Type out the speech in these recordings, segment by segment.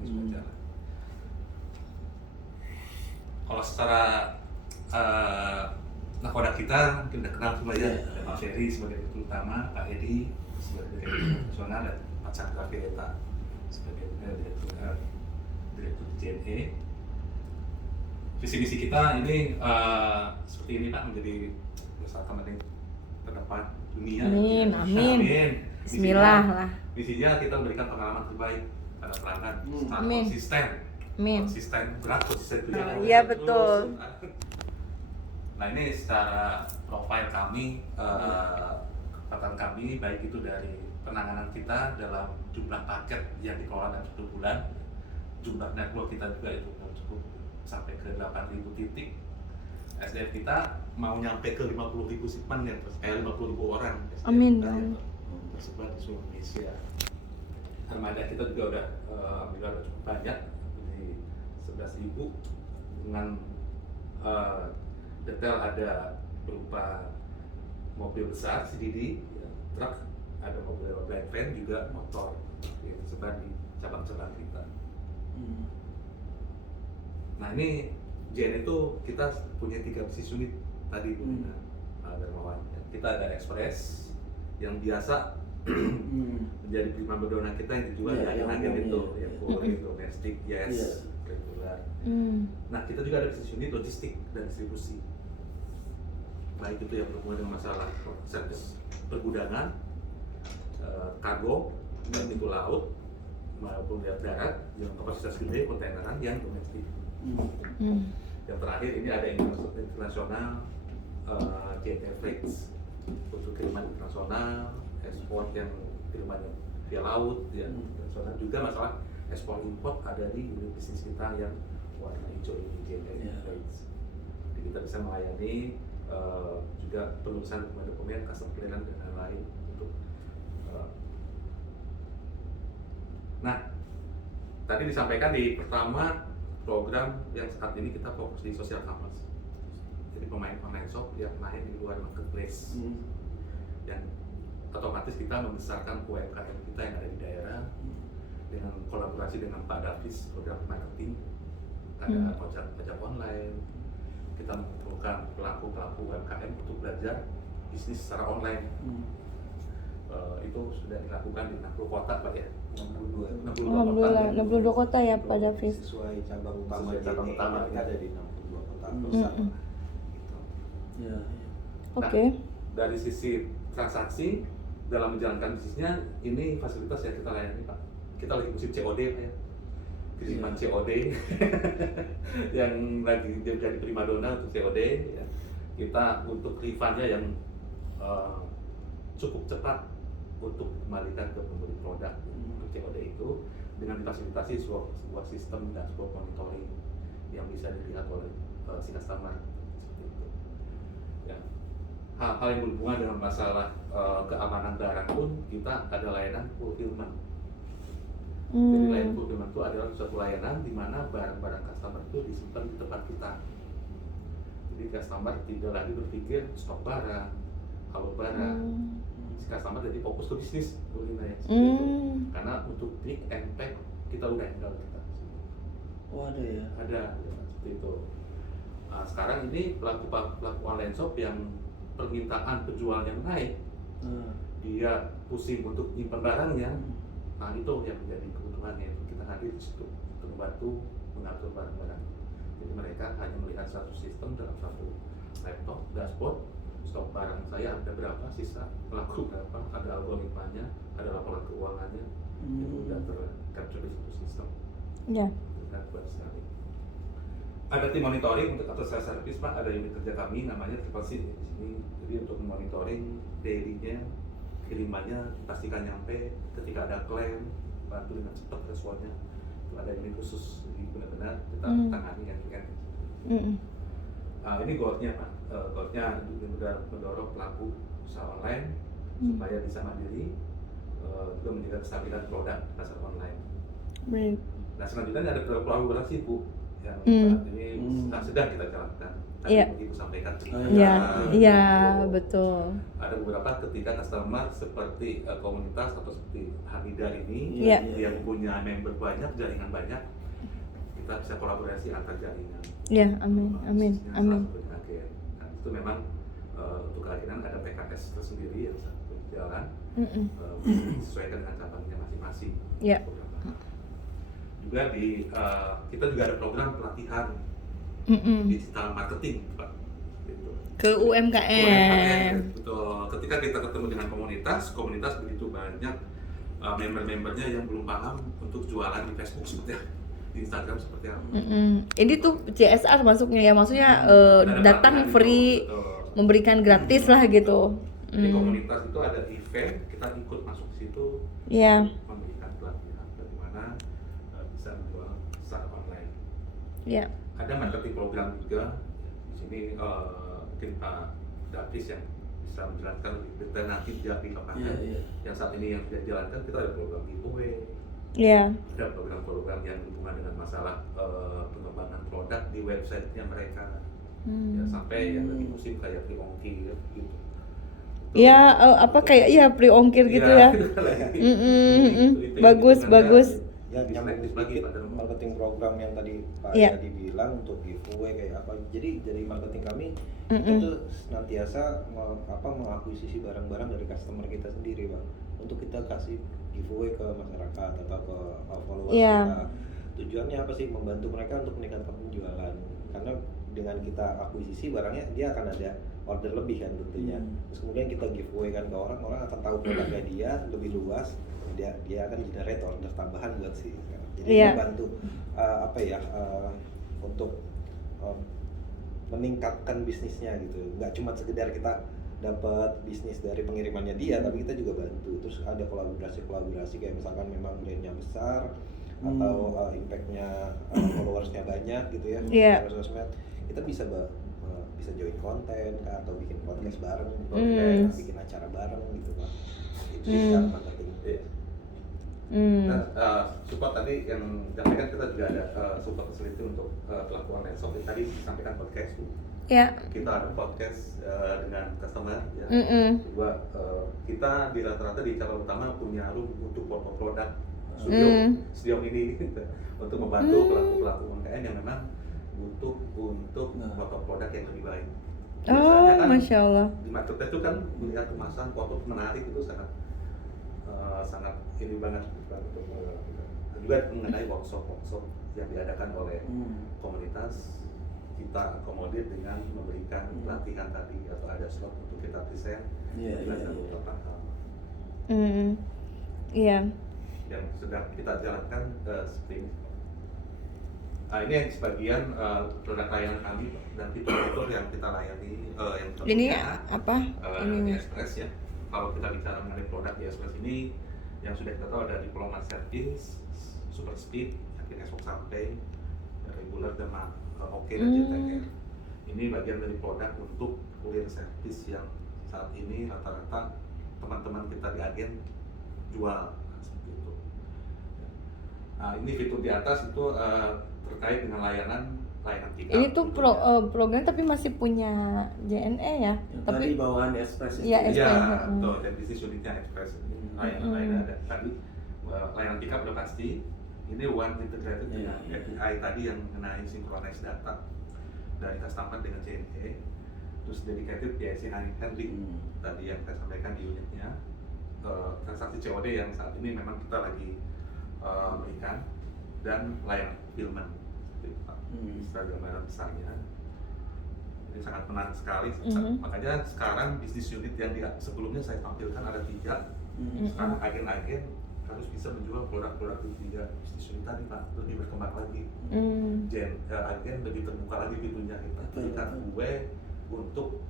ini sudah jalan. Kalau secara nakoda kita mungkin udah kenal semua ya, ada Pak Ferry sebagai direktur utama, Pak Edi sebagai direktur nasional, dan Pak Chandra Pireta sebagai direktur JNE. Visi misi kita ini seperti ini Pak, menjadi perusahaan yang terdepan dunia. Amin, Ya. amin. Amin. Bismillah lah. Visinya kita memberikan pengalaman terbaik pada pelanggan secara Amin. konsisten. Amin. Konsisten berat, konsisten itu ya. Iya, betul. Nah ini secara profil kami, kekuatan kami baik itu dari penanganan kita dalam jumlah paket yang dikelola dalam 1 bulan, jumlah network kita juga itu cukup sampai ke 8.000 titik. SDM kita mau nyampe ke 50.000 shipment ya, 50.000 orang. SDM Amin. kita yang tersebar di seluruh Indonesia. Armada kita juga udah alhamdulillah udah cukup banyak, di 11.000 dengan detail ada berupa mobil besar CDD, ya, truk, ada mobil black van juga motor, ya, tersebar di cabang-cabang kita. Nah ini JN itu kita punya 3 bisnis unit tadi Bu Darmawan. Kita ada Express yang biasa menjadi primadona kita yang dijual di agen-agen itu, yang kurir, domestik, yes, regular. Nah kita juga ada bisnis unit logistik dan distribusi, baik itu yang berhubungan dengan masalah service pergudangan, kargo, baik itu laut maupun darat, yang kapasitas gede, kontaineran, yang domestik. Yang terakhir ini ada internasional, JNE Freights untuk kiriman internasional, ekspor yang kiriman via laut, yang internasional, juga masalah ekspor import ada di unit bisnis kita yang warna hijau ini, JNE Freights. Jadi kita bisa melayani juga penulisan dokumen, custom clearance dan lain-lain untuk nah tadi disampaikan di pertama program yang saat ini kita fokus di social commerce, jadi pemain online shop yang main di luar marketplace, yang otomatis kita membesarkan UMKM kita yang ada di daerah dengan kolaborasi dengan Pak Davis program marketing, ada pajak online. Kita mengumpulkan pelaku-pelaku UMKM untuk belajar bisnis secara online. Itu sudah dilakukan di 60 kota Pak ya. 62 kota ya Pak Davis. Sesuai cabang utama Cabang utama kita ada di 62 kota besar. Gitu. Nah, Oke. dari sisi transaksi dalam menjalankan bisnisnya, ini fasilitas yang kita layani Pak. Kita lagi musim COD Pak ya, kiriman COD yang lagi jadi primadona untuk COD ya. Kita untuk refundnya yang cukup cepat untuk kembalikan ke pembeli produk untuk COD itu, dengan difasilitasi sebuah sistem dan sebuah monitoring yang bisa dilihat oleh si customer seperti itu. Ya. Hal-hal yang berhubungan dengan masalah keamanan barang pun kita ada layanan fulfillment. Jadi layanan fulfillment itu adalah suatu layanan di mana barang-barang customer itu disimpan di tempat kita. Jadi customer tidak lagi berpikir stok barang, kalau barang, si customer jadi fokus ke bisnis, ya. Karena untuk pick and pack kita udah handle kita. Oh ada ya? Ada seperti itu. Nah, sekarang ini pelaku online shop yang permintaan penjual yang naik, dia pusing untuk nyimpan barangnya. Nah itu yang menjadi kebutuhannya, kita hadir di situ untuk membantu mengatur barang-barang. Jadi mereka hanya melihat satu sistem dalam satu laptop, dashboard, stok barang saya ada berapa, sisa pelaku berapa, ada algoritmanya, ada laporan keuangannya, itu sudah tercapture di satu sistem. Ya. Sangat baik sekali. Ada tim monitoring untuk after sales service Pak, ada unit kerja kami namanya Triple C di sini. Jadi untuk monitoring daily-nya, kirimannya dipastikan nyampe, ketika ada klaim bantu dengan cepat responnya. Itu ada unit khusus, jadi benar-benar kita tangani end-to-end. Ini goalnya Pak, goalnya benar mendorong pelaku usaha online supaya bisa mandiri, juga menjaga kestabilan produk pasar online. Baik. Nah selanjutnya ada kolaborasi Bu, yang Hmm. saat ini sedang kita jalankan. Tadi Iya. begitu sampaikan Iya, ketika iya, betul. ada beberapa ketika customer seperti komunitas atau seperti Hamida ini Iya. yang punya member banyak, jaringan banyak, kita bisa kolaborasi antar jaringan. Iya, amin, amin, Khususnya amin. salah satu agen. Nah, itu memang untuk keagenan ada PKS tersendiri yang satu jalan disesuaikan dengan cabangnya masing-masing. Iya. Juga kita juga ada program pelatihan digital marketing, Pak. Gitu. Ke UMKM. Betul. Ketika kita ketemu dengan komunitas begitu banyak member-membernya yang belum paham untuk jualan di Facebook seperti apa, di Instagram seperti apa. Ini tuh CSR masuknya ya, maksudnya Ada datang pelatihan free, itu, betul. memberikan gratis lah gitu. Jadi komunitas itu ada event, kita ikut masuk ke situ, Iya. memberikan pelatihan bagaimana bisa menjual secara online. Iya. Ada marketing program juga di sini mungkin Pak Davis yang bisa menjelaskan lebih detail nanti di lapangan. Yang saat ini yang sudah dijalankan kita ada program giveaway, Iya. ada program-program yang berhubungan dengan masalah pengembangan produk di websitenya mereka, ya, sampai yang lagi musim kayak free ongkir gitu. Ya, apa kayak ya pre-ongkir gitu ya. Bagus, bagus. Yang nyambung sedikit marketing program yang tadi Pak Iya. Yadi bilang untuk giveaway kayak apa. Jadi dari marketing kami kita tuh senantiasa mengakuisisi barang-barang dari customer kita sendiri, Pak. Untuk kita kasih giveaway ke masyarakat atau ke followers Iya. kita. Tujuannya apa sih? Membantu mereka untuk meningkatkan penjualan. Karena dengan kita akuisisi barangnya dia akan ada order lebih kan tentunya. Terus kemudian kita giveaway kan ke orang akan tahu produknya dia lebih luas. Dia akan generate order tambahan buat sih. Jadi Iya. membantu untuk meningkatkan bisnisnya gitu. Nggak cuma sekedar kita dapat bisnis dari pengirimannya dia, tapi kita juga bantu. Terus ada kolaborasi kayak misalkan memang brandnya besar atau impactnya followersnya banyak gitu ya. Iya. Sosmed, kita bisa join konten Kak, atau bikin podcast bareng, bikin acara bareng gitu Pak. Itu sih secara marketing. Nah, support tadi yang disampaikan kita juga ada support facility untuk pelaku online shop. Tadi disampaikan podcast, Bu. Ya. Kita ada podcast dengan customer ya. Kedua, kita di rata-rata di cabang utama punya room untuk foto produk studio ini gitu, untuk membantu pelaku-pelaku UMKM yang memang butuh untuk foto produk yang lebih baik. Oh, Biasanya kan Masya Allah. di marketplace itu kan melihat kemasan foto menarik itu sangat ini banget untuk juga mengenai workshop yang diadakan oleh komunitas. Kita akomodir dengan memberikan pelatihan tadi atau ada slot untuk kita present belajar beberapa hal Iya. yang sedang kita jalankan seperti ini. Ini yang sebagian produk layanan kami dan fitur-fitur yang kita layani yang Ini tentunya, apa? di Ini. Express ya. Kalau kita bicara mengenai produk di Express ini yang sudah kita tahu ada diplomat service, super speed, yakin esok sampai, regular dan oke dan JTR. Ini bagian dari produk untuk kurir service yang saat ini rata-rata teman-teman kita di agen jual seperti itu. Nah, ini fitur di atas itu terkait dengan layanan tiga. Ini tuh program tapi masih punya JNE ya. Tadi Tapi bawaan Express itu. Iya, Iya, Express. betul. Dan bisnis unitnya Express. Layanan ada tadi layanan pickup udah pasti. Ini one integrated dengan API tadi yang mengenai synchronize data dari customer dengan JNE. Terus dedicated PIC handling tadi yang saya sampaikan di unitnya. Transaksi COD yang saat ini memang kita lagi berikan, dan layanan fulfillment sebagai gambaran besarnya. Ini sangat menarik sekali. Makanya sekarang bisnis unit yang sebelumnya saya tampilkan ada 3. Sekarang agen-agen harus bisa menjual produk-produk di 3 bisnis unit tadi Pak, lebih berkembang lagi. Agen lebih terbuka lagi pintunya kita berikan gue untuk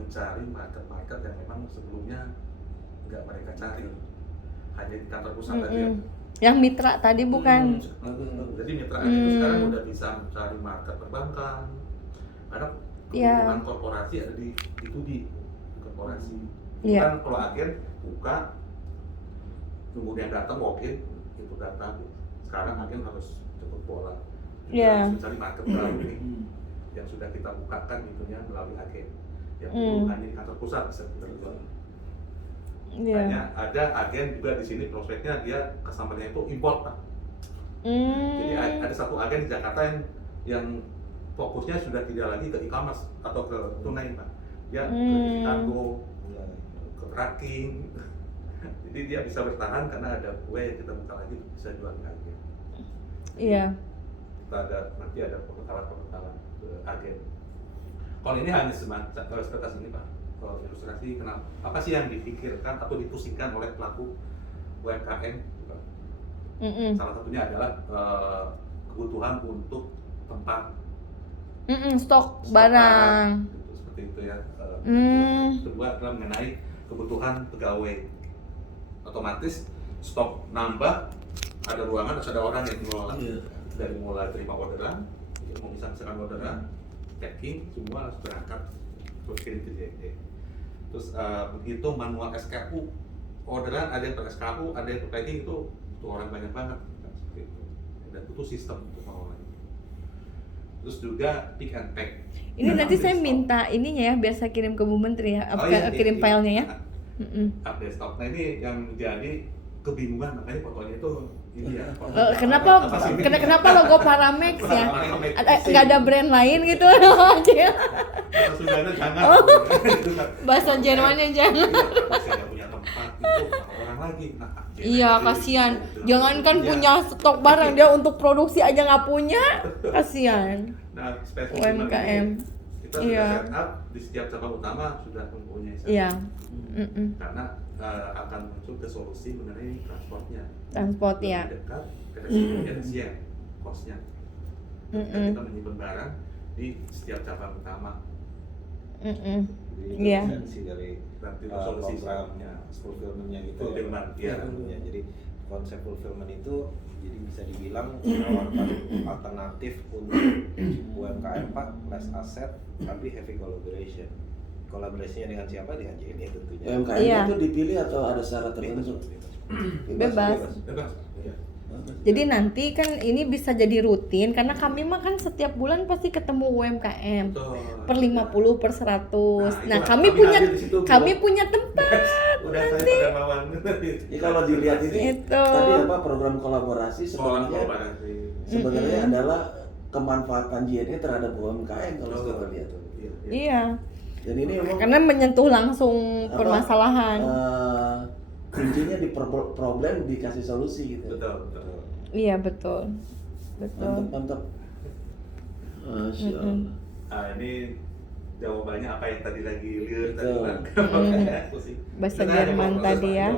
mencari market-market yang memang sebelumnya nggak mereka cari, hanya di kantor pusat aja. Yang mitra tadi bukan. Jadi mitra itu sekarang udah bisa mencari market perbankan, karena kebutuhan korporasi ada di korporasi. Bukan kalau agen buka, kemudian datang walk-in itu datang. Sekarang agen harus cepet bola. Iya. harus mencari market baru nih yang sudah kita bukakan itunya melalui agen yang dulu hanya di kantor pusat bisa kita jual. Iya. Hanya ada agen juga di sini prospeknya dia customer-nya itu import Pak. Jadi ada satu agen di Jakarta yang fokusnya sudah tidak lagi ke e-commerce atau ke tunai Pak. Dia ke kargo, ke tracking. Jadi dia bisa bertahan karena ada kue yang kita buka lagi bisa jual ke agen. Iya. Kita nanti ada pengetahuan ke agen. Kalau ini hanya sebatas ini Pak. Kalau ilustrasi kenapa apa sih yang dipikirkan atau dipusingkan oleh pelaku UMKM? Pak? Salah satunya adalah kebutuhan untuk tempat Stok barang. Gitu, seperti itu ya. Kedua adalah mengenai kebutuhan pegawai. Otomatis stok nambah, ada ruangan, terus ada orang yang mengelola. Dari mulai terima orderan, mau misalkan orderan, packing, semua harus berangkat terus kirim ke JNE. Terus begitu manual SKU, orderan ada yang per SKU, ada yang per packing, itu butuh orang banyak banget kan, seperti itu. Dan butuh sistem untuk mengelola. Terus juga pick and pack. Ini nanti saya minta ininya ya biar saya kirim ke Bu Menteri ya, kirim filenya ya. Update stok. Nah ini yang menjadi kebingungan, makanya fotonya itu ini ya. Kenapa logo Paramex ya? Nggak ada brand lain gitu? Sudahnya jangan. Bahasa Jermannya jangan. Saya punya tempat itu orang lagi. Iya kasihan. Jangankan punya stok barang, dia untuk produksi aja nggak punya, kasihan. Nah, UMKM. Kita sudah set up di setiap cabang utama sudah mempunyai satu. Iya. Karena akan muncul ke solusi mengenai transportnya. Transport ya. Dekat, efisien, cost-nya. Kita menyimpan barang di setiap cabang utama. Iya. Dari solusi programnya, fulfillment-nya gitu. Fulfillment, ya. Jadi konsep fulfillment itu jadi bisa dibilang menawarkan alternatif untuk UMKM Pak, less asset tapi heavy collaboration. Kolaborasinya dengan siapa? Dengan JNE tentunya. UMKM itu dipilih atau ada syarat tertentu? Bebas. Iya. Jadi nanti kan ini bisa jadi rutin karena kami mah kan setiap bulan pasti ketemu UMKM. Per 50, per 100. Nah, kami punya tempat. Udah saya pada bawang. Ya kalau dilihat ini Itu. tadi apa program kolaborasi sebenarnya adalah kemanfaatan JNE terhadap UMKM kalau kita lihat. Iya. Dan ini memang Karena menyentuh langsung permasalahan. kuncinya di problem dikasih solusi gitu. Betul. Iya betul. Mantap. Masya Allah. Nah, ini jawabannya apa yang tadi lagi lihat tadi Bang. Bahasa Jerman tadi ya.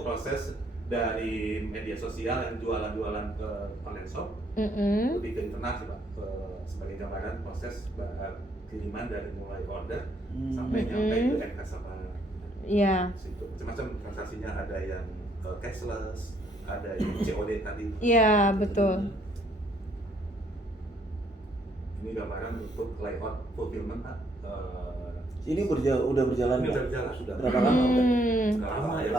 Proses dari media sosial yang jualan ke online shop lebih ke internet sih Pak. Sebagai gambaran proses kiriman dari mulai order sampai nyampe ke end customer. Iya. Situ macam-macam transaksinya, ada yang cashless, ada yang COD tadi. Iya betul. Ini gambaran untuk layout fulfillment Pak. Ini udah berjalan. Ini udah berjalan sudah. Berapa lama udah? Lama ya.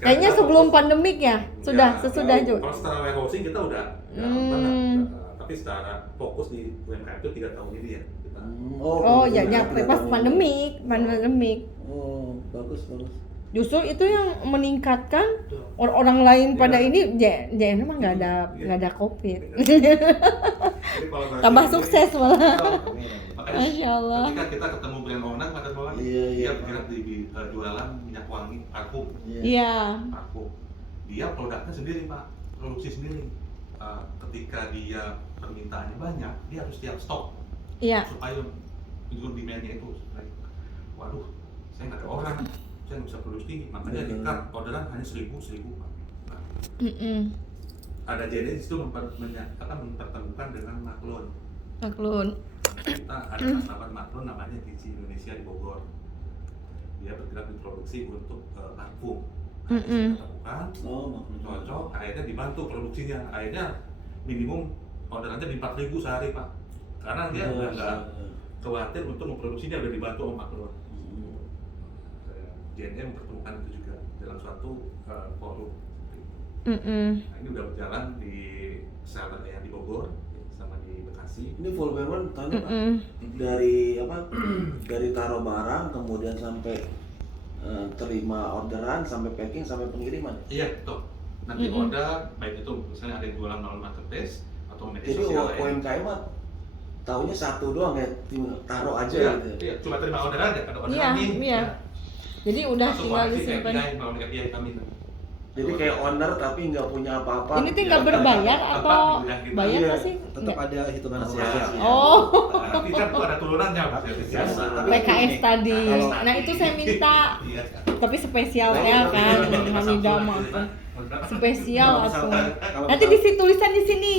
Kayaknya sebelum pandemik ya, sesudah juga. Kalau secara warehousing kita udah tapi secara fokus di UMKM itu 3 tahun ini ya kita. Pas pandemik. Oh, bagus. Justru itu yang meningkatkan orang lain pada ini JNE mah nggak ada COVID. Tambah sukses malah. Masya Allah. Ketika kita ketemu brand owner pada bawah, dia bergerak di jualan minyak wangi, parfum. Iya. Parfum. Dia produknya sendiri Pak, produksi sendiri. Ketika dia permintaannya banyak, dia harus siap stok. Iya. Supaya untuk demand-nya itu, waduh, saya nggak ada orang. Saya nggak bisa produksi tinggi, makanya di cut orderan hanya 1000 Pak. Nah, ada JNE di situ mempertemukan dengan Maklun. Kita ada nasabah Maklun namanya Gizi Indonesia di Bogor. Dia bergerak di produksi untuk parfum. Kita temukan, cocok, akhirnya dibantu produksinya. Akhirnya minimum orderannya di 4.000 sehari Pak. Karena dia udah nggak khawatir untuk memproduksinya, udah dibantu sama Maklun. JNE mempertemukan itu juga dalam suatu forum. Nah, ini udah berjalan di seller yang di Bogor sama di Bekasi. Ini full payment tanya Pak. Dari apa? Dari taruh barang kemudian sampai terima orderan sampai packing sampai pengiriman. Iya, betul. Nanti order baik itu misalnya ada yang jualan melalui marketplace atau media Jadi sosial UMKM mah taunya satu doang ya, taruh aja Iya, gitu. iya, cuma terima orderan ya, ada orderan Iya, nih. iya. Jadi udah Langsung tinggal koneksi disimpan. API melalui API kami. Jadi kayak owner tapi nggak punya apa-apa. Ini tinggal berbayar atau bayar Iya, nggak sih? Tetap Nggak. ada hitungan Masih proses. ada. Oh, Tapi kan itu ada turunannya Mas. Biasa. PKS tadi. Kalau- Nah itu saya minta, Iya. tapi spesialnya kan, Hamidah mah. Spesial Kalau aku. misalkan- Nanti di situ tulisan di sini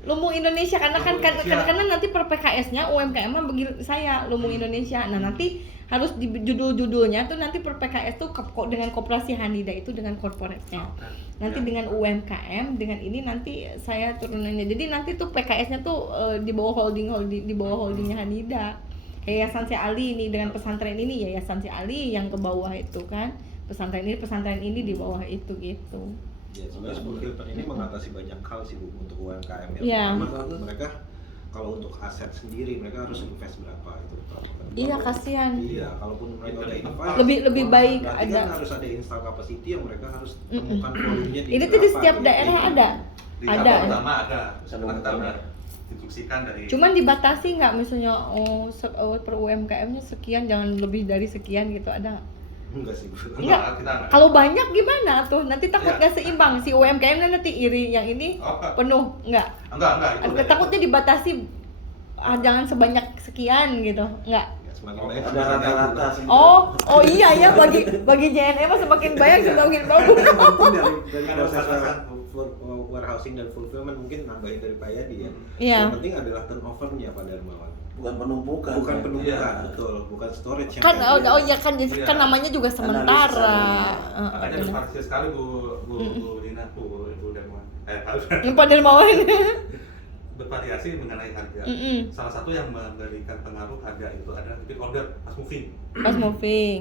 Lumbung Indonesia karena kan karena nanti per PKS-nya UMKM mah bagi saya Lumbung Indonesia. Nah, nanti harus di judul-judulnya tuh nanti per PKS tuh dengan Koperasi Hanida itu dengan corporate-nya. Nanti dengan UMKM dengan ini nanti saya turunannya. Jadi nanti tuh PKS-nya tuh di bawah di bawah holdingnya Hanida. Yayasan Si Ali ini dengan pesantren ini Yayasan Si Ali yang ke bawah itu kan. Pesantren ini di bawah itu gitu. Ya, sebenarnya fulfillment ini mengatasi banyak hal sih Bu untuk UMKM ya. Iya. Pertama, mereka kalau untuk aset sendiri mereka harus invest berapa itu pertama. Iya, kasihan. Iya, kalaupun mereka udah invest Lebih baik berarti ada. kan harus ada install capacity yang mereka harus temukan volumenya di Ini tuh di berapa setiap gitu. daerah ada. Di Ada. tahap pertama ada. Sama Kita pertama. udah instruksikan dari Cuman dibatasi nggak misalnya per UMKM-nya sekian jangan lebih dari sekian gitu ada nggak? Enggak sih Bu. Enggak. kita enggak. Kalau banyak gimana tuh? Nanti takut Iya. nggak seimbang si UMKM-nya nanti iri yang ini penuh nggak? Enggak itu. Takutnya dibatasi jangan sebanyak sekian gitu nggak? Ya, semakin banyak Ada rata-rata sih. Oh iya ya bagi JNE mah semakin banyak semakin bagus. penting dari Ada proses batasan. warehousing dan fulfillment mungkin nambahin dari Pak Yadi ya. Iya. Yang penting adalah turnover-nya Pak Darmawan. Bukan penumpukan. Bukan ya. penumpukan, Iya. betul, bukan storage yang Kan tadi. iya kan jadi Iya. kan namanya juga sementara. Makanya Benar. berpartisipasi sekali Bu Dina, Bu Darmawan. Pak Darmawan. Bervariasi mengenai harga. Salah satu yang memberikan pengaruh harga itu adalah repeat order pas moving. Pas moving.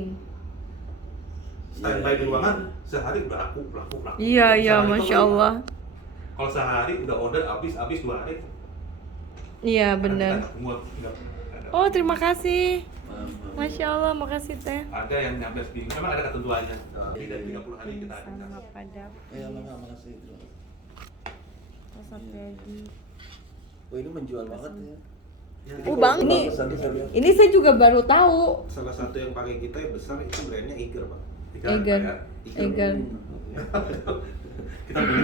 Standby di ruangan sehari udah laku. Iya Sehari itu Masya beli. Allah. Kalau sehari udah order habis 2 hari. Iya Kan benar. kita nggak muat, nggak ada. Oh terima kasih. Masya Allah makasih teh. Ada yang nyampe seminggu, memang ada ketentuannya. Lebih dari 30 hari kita ada. Sama pada Ya, makasih. Pagi. Oh, ini menjual banget ya. Oh bang, ini saya juga baru tahu. Salah satu yang pakai kita yang besar itu brandnya Eiger Pak. Eiger. Ya. Eiger. Kita beli